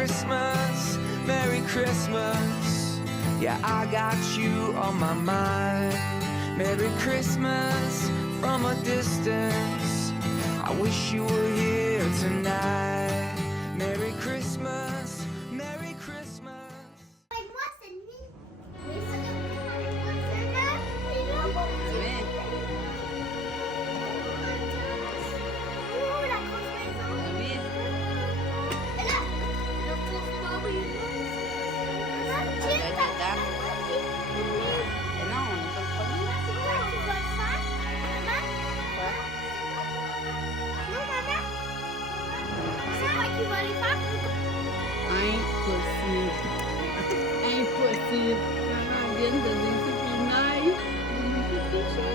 Christmas, Merry Christmas. Yeah, I got you on my mind. Merry Christmas from a distance. I wish you were here tonight. Merry Christmas, Merry Christmas. Impossible. Maman vient de donner ce qui neige. On peut tricher.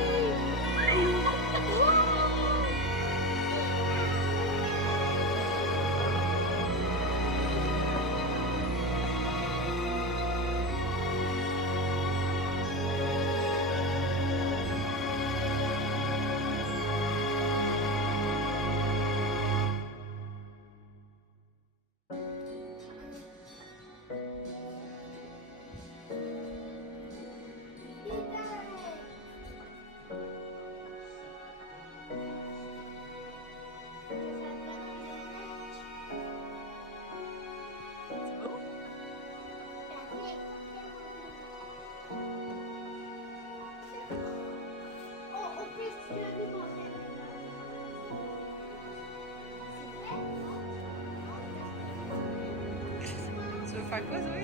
Tu veux faire quoi, Zoé?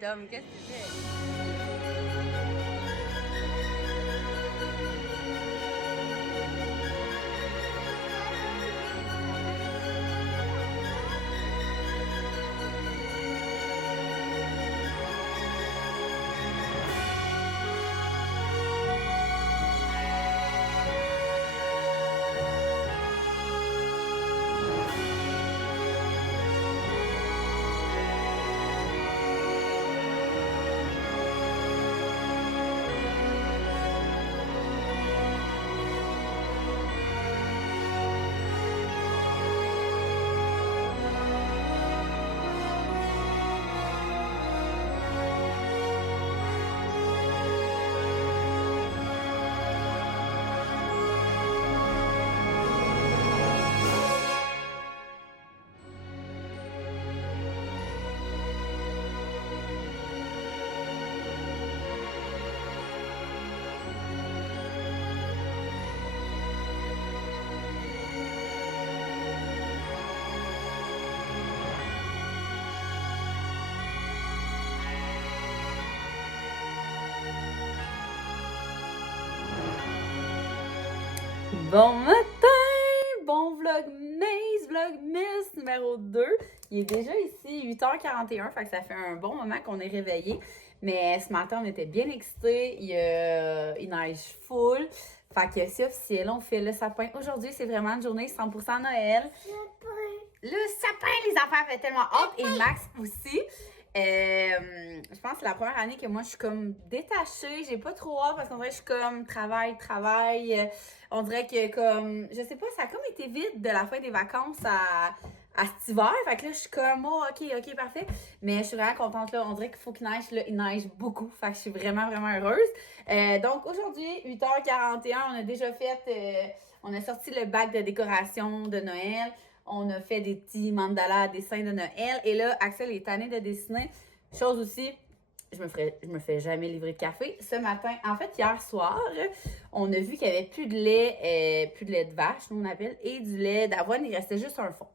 Tom, qu'est-ce que tu fais? Bon matin! Bon vlogmas numéro 2. Il est déjà ici 8h41, fait que ça fait un bon moment qu'on est réveillé. Mais ce matin, on était bien excités. Il neige full. Fait que c'est officiel, on fait le sapin. Aujourd'hui, c'est vraiment une journée 100% Noël. Le sapin, les enfants avaient tellement hâte. Et Max aussi. Je pense que c'est la première année que moi je suis comme détachée, j'ai pas trop hâte parce qu'on dirait que je suis comme travail, on dirait que comme, je sais pas, ça a comme été vite de la fin des vacances à cet hiver, fait que là je suis comme, oh ok, parfait, mais je suis vraiment contente là, on dirait qu'il faut qu'il neige, là, il neige beaucoup, fait que je suis vraiment heureuse. Donc aujourd'hui, 8h41, on a déjà fait, on a sorti le bac de décoration de Noël. On a fait des petits mandalas, dessins de Noël. Et là, Axel est tanné de dessiner. Chose aussi, je me fais jamais livrer de café. Ce matin, en fait, hier soir, on a vu qu'il n'y avait plus de lait de vache, nous on appelle, et du lait d'avoine. Il restait juste un fond.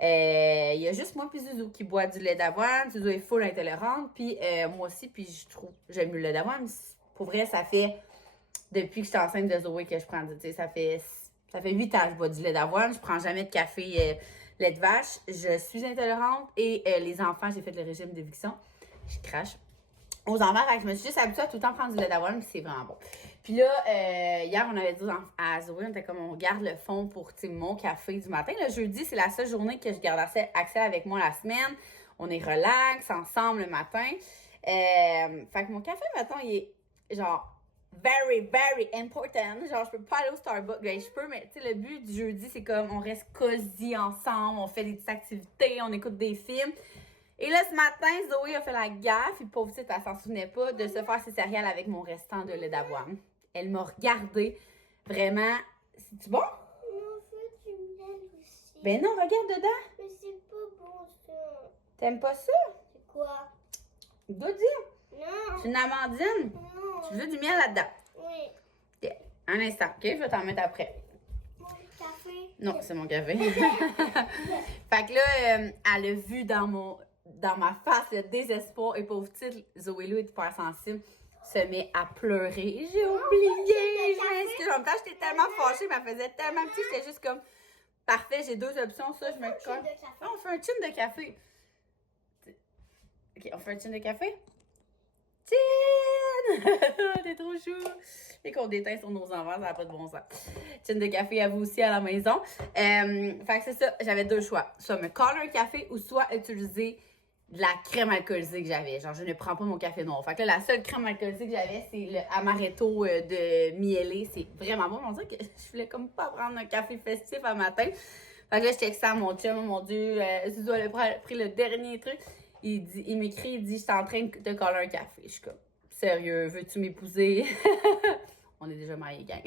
Il y a juste moi puis Zuzou qui boit du lait d'avoine. Zuzou est full intolérante. Puis moi aussi, puis j'aime mieux le lait d'avoine. Pour vrai, ça fait depuis que je suis enceinte de Zoé que je prends du, tu sais, ça fait 8 ans que je bois du lait d'avoine. Je prends jamais de café lait de vache. Je suis intolérante. Et les enfants, j'ai fait le régime d'éviction. Je crache aux enfants. Fait que je me suis juste habituée à tout le temps prendre du lait d'avoine. Puis c'est vraiment bon. Puis là, hier, on avait dit à Zoé, on était comme, on garde le fond pour mon café du matin. Le jeudi, c'est la seule journée que je garde Axel avec moi la semaine. On est relax, ensemble le matin. Fait que mon café, maintenant, il est genre very, very important. Genre, je peux pas aller au Starbucks. Ben, je peux, mais tu sais, le but du jeudi, c'est comme on reste cosy ensemble, on fait des petites activités, on écoute des films. Et là, ce matin, Zoé a fait la gaffe, et pauvre petite, elle s'en souvenait pas, de se faire ses céréales avec mon restant de lait d'avoine. Elle m'a regardé. Vraiment. C'est-tu bon? Non, faut du miel aussi. Ben non, regarde dedans. Mais c'est pas bon ça. T'aimes pas ça? C'est quoi? Dodi, Non. c'est une amandine. Non. Tu veux du miel là-dedans? Oui. Ok. Un instant, ok? Je vais t'en mettre après. Mon café. Non, c'est mon café. Fait que là, elle a vu dans ma face le désespoir, et pauvre petite, Zoé Lou est hyper sensible, se met à pleurer. J'ai oublié, je m'excuse. En même temps, j'étais tellement fâchée, mais elle faisait tellement petit, j'étais juste comme, parfait, j'ai deux options, ça, je me colle. de café. Ah, on fait un chin de café. Ok, on fait un chin de café? Chin! T'es trop chou! Et qu'on déteint sur nos envers, ça n'a pas de bon sens. Chin de café à vous aussi à la maison. Fait que c'est ça, j'avais deux choix. Soit me coller un café ou soit utiliser de la crème alcoolisée que j'avais. Genre, je ne prends pas mon café noir. Fait que là, la seule crème alcoolisée que j'avais, c'est le amaretto de mielé. C'est vraiment bon. On dirait que je voulais comme pas prendre un café festif à matin. Fait que là, je textais à mon chum, mon Dieu, Zizou elle a pris le dernier truc. Il m'écrit, il dit, je suis en train de te coller un café. Je suis comme, sérieux, veux-tu m'épouser? On est déjà mariés, gang.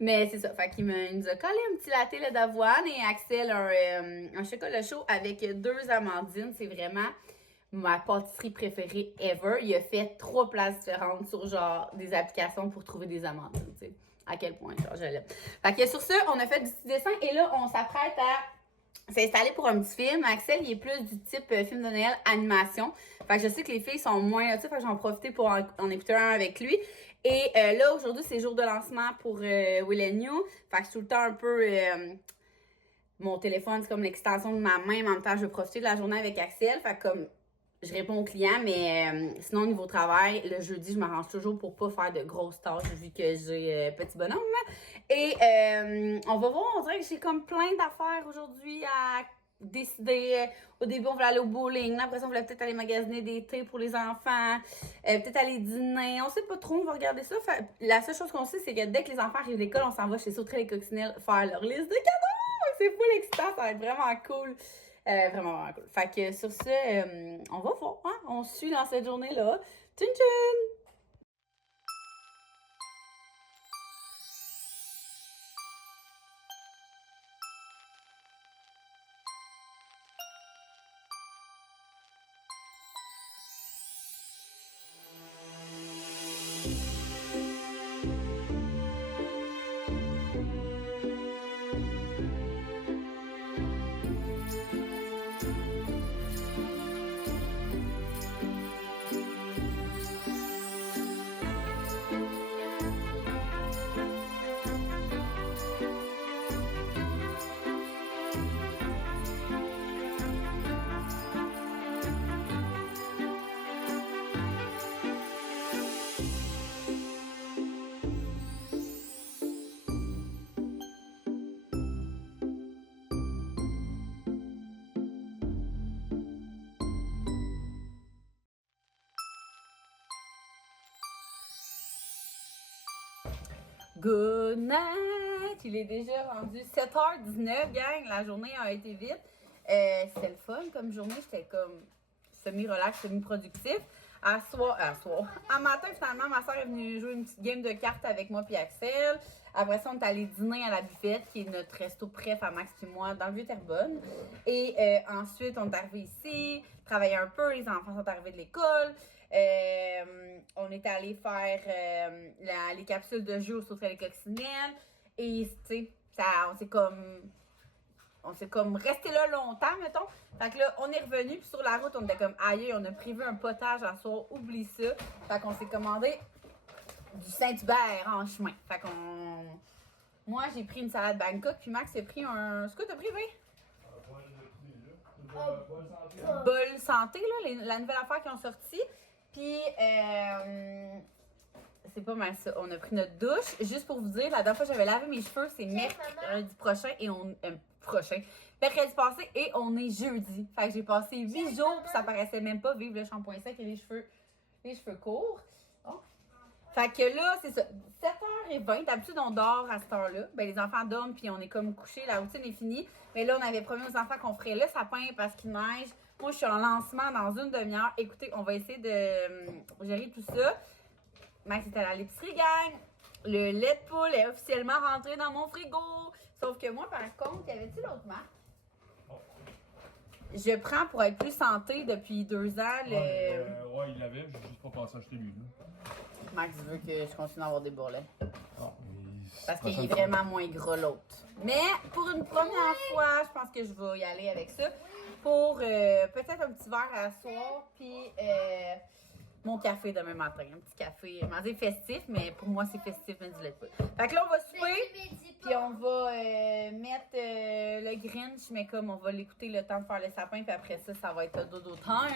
Mais c'est ça. Fait qu'il nous a collé un petit latte lait d'avoine et Axel un chocolat chaud avec deux amandines. C'est vraiment ma pâtisserie préférée ever. Il a fait 3 places différentes sur genre des applications pour trouver des amandines. Tu sais, à quel point genre je l'aime. Fait que sur ça, on a fait du petit dessin et là, on s'apprête à s'installer pour un petit film. Axel, il est plus du type film de Noël animation. Fait que je sais que les filles sont moins là-dessus. Fait que j'en profite pour en écouter un avec lui. Et là, aujourd'hui, c'est jour de lancement pour Will and You. Fait que je suis tout le temps un peu... mon téléphone, c'est comme l'extension de ma main. Mais en même temps, je veux profiter de la journée avec Axel. Fait que comme je réponds aux clients, mais sinon, au niveau travail, le jeudi, je m'arrange toujours pour pas faire de grosses tâches vu que j'ai petit bonhomme. Et on va voir, on dirait que j'ai comme plein d'affaires aujourd'hui à décider. Au début, on voulait aller au bowling. Après ça, on voulait peut-être aller magasiner des thés pour les enfants. Peut-être aller dîner. On sait pas trop, on va regarder ça. La seule chose qu'on sait, c'est que dès que les enfants arrivent de l'école, on s'en va chez Sauterelle et Coccinelle faire leur liste de cadeaux. C'est full excitant, ça va être vraiment cool. Vraiment, vraiment cool. Fait que sur ce, on va voir. Hein? On suit dans cette journée-là. Tchin tchin! Good night! Il est déjà rendu 7h19, gang. La journée a été vite. C'était le fun comme journée. J'étais comme semi-relax, semi-productif. À matin, finalement, ma soeur est venue jouer une petite game de cartes avec moi puis Axel. Après ça, on est allé dîner à la Buffette, qui est notre resto préf à Max et moi dans le Vieux-Terrebonne. Et ensuite, on est arrivé ici, travailler un peu. Les enfants sont arrivés de l'école. On est allé faire les capsules de jus au Sauterelle et Coccinelle. Et, tu sais, on s'est comme resté là longtemps, mettons. Fait que là, on est revenu, puis sur la route, on était comme, aïe, on a prévu un potage à soir, oublie ça. Fait qu'on s'est commandé du Saint-Hubert en chemin. Fait qu'on... Moi, j'ai pris une salade Bangkok, puis Max a pris un... Ce que t'as pris, oui? Bol santé, là, la nouvelle affaire qui ont sorti. Puis, c'est pas mal ça. On a pris notre douche. Juste pour vous dire, la dernière fois que j'avais lavé mes cheveux, c'est mercredi prochain et on... mercredi passé et on est jeudi. Fait que j'ai passé 8 jours puis ça paraissait même pas vivre le shampoing sec et les cheveux courts. Oh. Fait que là, c'est ça. 7h20, d'habitude, on dort à cette heure-là. Ben, les enfants dorment, puis on est comme couchés, la routine est finie. Mais là, on avait promis aux enfants qu'on ferait le sapin parce qu'il neige. Moi, je suis en lancement dans une demi-heure. Écoutez, on va essayer de gérer tout ça. Max est allé à l'épicerie, gang. Le lait de poule est officiellement rentré dans mon frigo. Sauf que moi, par contre, y avait-tu l'autre marque? Je prends pour être plus santé depuis 2 ans. Ouais, il l'avait, j'ai juste pas pensé à acheter lui. Là. Max veut que je continue à avoir des bourrelets. Ah, Parce qu'il est vraiment moins gros l'autre. Mais pour une première fois, je pense que je vais y aller avec ça. Pour peut-être un petit verre à soir, puis mon café demain matin. Un petit café, je m'en dis festif, mais pour moi c'est festif, mais du lait de poule. Fait que là, on va souper, puis on va mettre le Grinch, mais comme on va l'écouter le temps de faire le sapin, puis après ça, ça va être dodo time.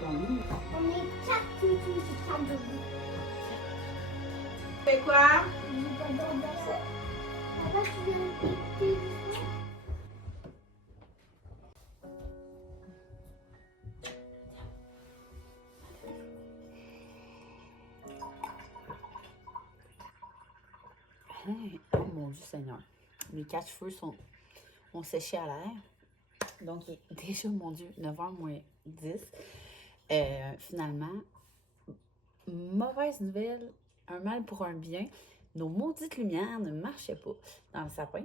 On est 4 toutous qui sont debout. Fais quoi? Je vais pas dormir. Papa, tu viens de piquer doucement? Oh mon Dieu Seigneur. Mes 4 cheveux ont séché à l'air. Donc, il est déjà, mon Dieu, 9h moins 10. Finalement, mauvaise nouvelle, un mal pour un bien. Nos maudites lumières ne marchaient pas dans le sapin.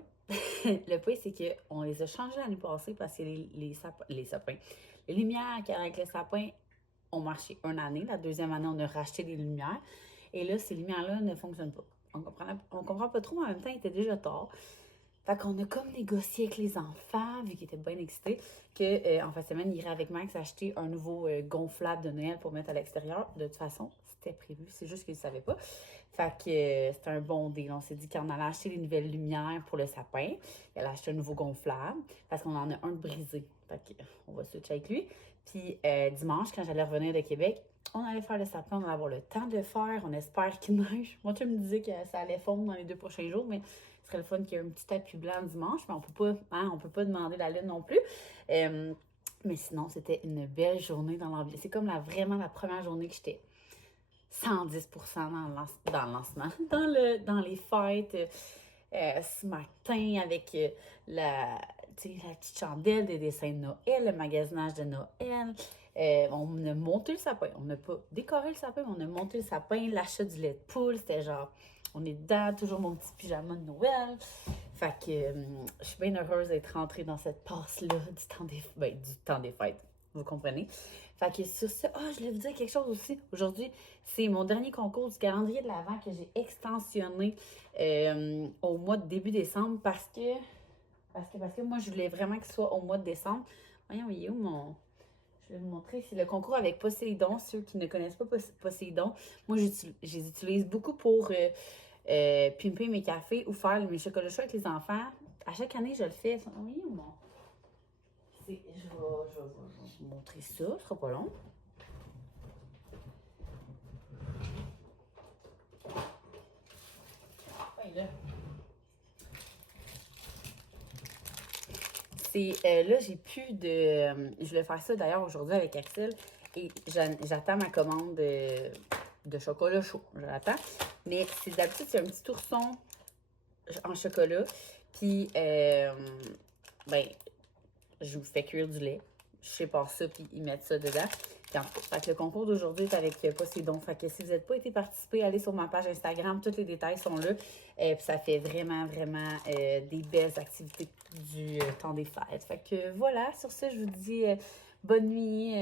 Le point, c'est qu'on les a changées l'année passée parce que les sapins, les lumières qui avec le sapin ont marché une année. La deuxième année, on a racheté des lumières. Et là, ces lumières-là ne fonctionnent pas. On comprend pas trop, mais en même temps, il était déjà tard. Fait qu'on a comme négocié avec les enfants, vu qu'ils étaient bien excités, qu'en fin de semaine, ils iraient avec Max acheter un nouveau gonflable de Noël pour mettre à l'extérieur. De toute façon, c'était prévu, c'est juste qu'ils ne savaient pas. Fait que c'était un bon deal. On s'est dit qu'on allait acheter les nouvelles lumières pour le sapin. Elle a acheté un nouveau gonflable, parce qu'on en a un de brisé. Fait qu'on va switcher avec lui. Puis dimanche, quand j'allais revenir de Québec, on allait faire le sapin, on allait avoir le temps de le faire. On espère qu'il neige. Moi, tu me disais que ça allait fondre dans les 2 prochains jours, mais ce serait le fun qu'il y ait un petit tapis blanc dimanche, mais on peut pas demander la lune non plus. Mais sinon, c'était une belle journée dans l'ambiance. C'est comme vraiment la première journée que j'étais 110% dans le lancement, dans les fêtes. Ce matin, avec la petite chandelle des dessins de Noël, le magasinage de Noël. On a monté le sapin. On n'a pas décoré le sapin, mais on a monté le sapin, l'achat du lait de poule. C'était genre, on est dedans, toujours mon petit pyjama de Noël. Fait que je suis bien heureuse d'être rentrée dans cette passe-là du temps des fêtes. Vous comprenez? Fait que sur ça, je voulais vous dire quelque chose aussi. Aujourd'hui, c'est mon dernier concours du calendrier de l'Avent que j'ai extensionné au mois de début décembre parce que moi, je voulais vraiment que ce soit au mois de décembre. Voyons, il est où mon... Je vais vous montrer. C'est le concours avec Poséidon. Ceux qui ne connaissent pas Poséidon, moi, je les utilise beaucoup pour pimper mes cafés ou faire mes chocolats chauds avec les enfants. À chaque année, je le fais. Oui, mon... Je vais vous montrer ça. Ce sera pas long. Là. Là, j'ai plus de... je voulais faire ça d'ailleurs aujourd'hui avec Axel. Et j'attends ma commande de chocolat chaud. Je l'attends. Mais d'habitude, c'est un petit ourson en chocolat. Puis, je vous fais cuire du lait. Je sépare ça, puis ils mettent ça dedans. Fait que le concours d'aujourd'hui est avec Poséidon. Fait que si vous n'êtes pas été participé, allez sur ma page Instagram. Tous les détails sont là. Puis ça fait vraiment, vraiment des belles activités du temps des fêtes. Fait que voilà, sur ce, je vous dis bonne nuit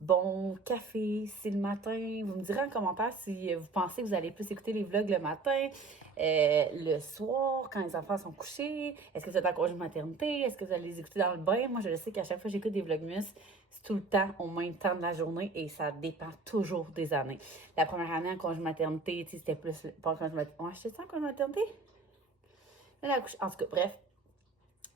bon café, c'est le matin. Vous me direz en commentaire si vous pensez que vous allez plus écouter les vlogs le matin, le soir, quand les enfants sont couchés. Est-ce que vous êtes en congé de maternité? Est-ce que vous allez les écouter dans le bain? Moi, je le sais qu'à chaque fois que j'écoute des vlogmus, c'est tout le temps au même temps de la journée et ça dépend toujours des années. La première année en congé de maternité, tu sais, c'était plus... Pas en congé de maternité. Ouais, j'étais en congé de maternité? En tout cas, bref,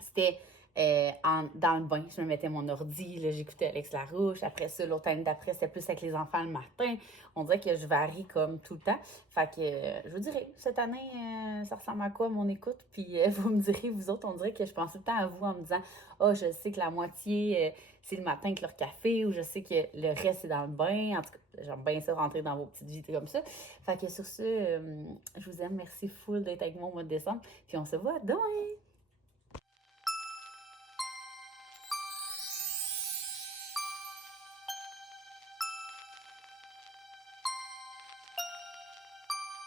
c'était dans le bain. Je me mettais mon ordi, là, j'écoutais Alex Larouche. Après ça, l'autre année d'après, c'était plus avec les enfants le matin. On dirait que je varie comme tout le temps. Fait que je vous dirais, cette année, ça ressemble à quoi mon écoute? Puis vous me direz, vous autres, on dirait que je pense tout le temps à vous en me disant « Ah, je sais que la moitié, c'est le matin avec leur café » ou « Je sais que le reste, c'est dans le bain. » En tout cas, j'aime bien ça, rentrer dans vos petites vies comme ça. Fait que sur ce, je vous aime. Merci full d'être avec moi au mois de décembre. Puis on se voit demain!